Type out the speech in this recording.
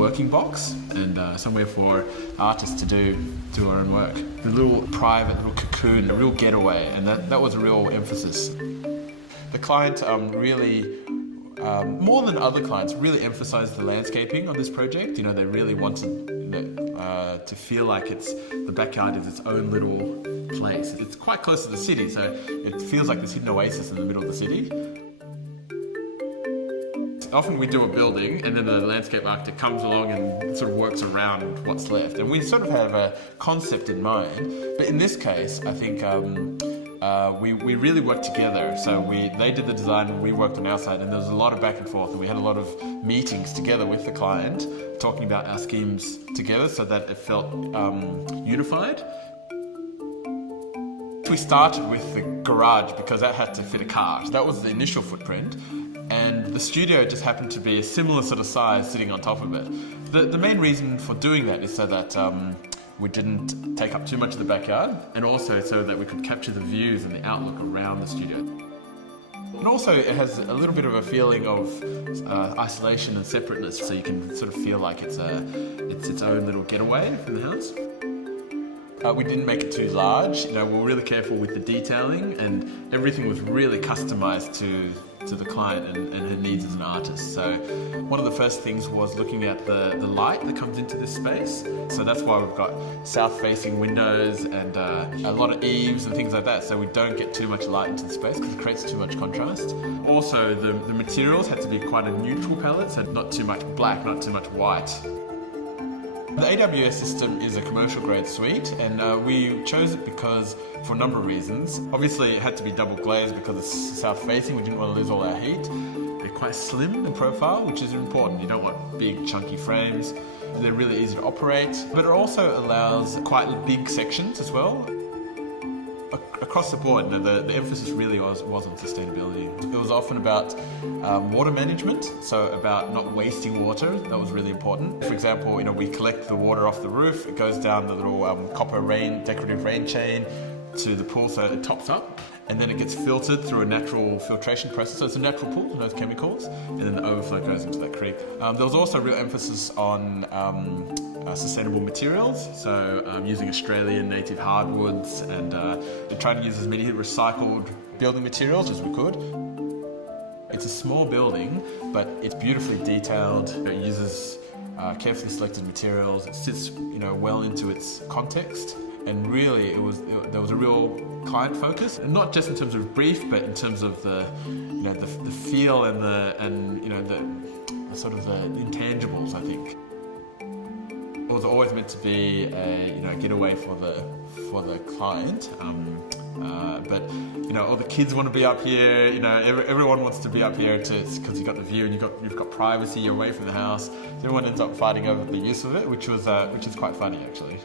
working box and somewhere for artists to do our own work. The little private little cocoon, a real getaway, and that was a real emphasis. The client really, more than other clients, really emphasized the landscaping on this project. You know, they really wanted to feel like the backyard is its own little place. It's quite close to the city, so it feels like this hidden oasis in the middle of the city. Often we do a building and then the landscape architect comes along and sort of works around what's left. And we sort of have a concept in mind, but in this case, I think we really worked together. So they did the design and we worked on our side, and there was a lot of back and forth, and we had a lot of meetings together with the client, talking about our schemes together so that it felt unified. We started with the garage because that had to fit a car. So that was the initial footprint. And the studio just happened to be a similar sort of size sitting on top of it. The main reason for doing that is so that we didn't take up too much of the backyard, and also so that we could capture the views and the outlook around the studio. And also it has a little bit of a feeling of isolation and separateness, so you can sort of feel like it's its own little getaway from the house. We didn't make it too large. You know, we were really careful with the detailing, and everything was really customized to the client and her needs as an artist. So one of the first things was looking at the light that comes into this space. So that's why we've got south-facing windows and a lot of eaves and things like that, so we don't get too much light into the space because it creates too much contrast. Also, the materials had to be quite a neutral palette, so not too much black, not too much white. The AWS system is a commercial grade suite, and we chose it because, for a number of reasons. Obviously it had to be double glazed because it's south facing, we didn't want to lose all our heat. They're quite slim in profile, which is important. You don't want big chunky frames. They're really easy to operate, but it also allows quite big sections as well. Across the board, you know, the emphasis really was on sustainability. It was often about water management, so about not wasting water. That was really important. For example, you know, we collect the water off the roof. It goes down the little copper decorative rain chain to the pool, so it tops up, and then it gets filtered through a natural filtration process. So it's a natural pool, no chemicals, and then the overflow goes into that creek. There was also a real emphasis on sustainable materials, so using Australian native hardwoods and trying to use as many recycled building materials as we could. It's a small building, but it's beautifully detailed. It uses carefully selected materials. It sits, you know, well into its context, and really there was a real client focus, and not just in terms of brief, but in terms of the feel and the sort of the intangibles, I think. It was always meant to be a getaway for the client, but you know, all the kids want to be up here. You know, everyone wants to be up here because you've got the view and you've got privacy. You're away from the house. So everyone ends up fighting over the use of it, which is quite funny actually.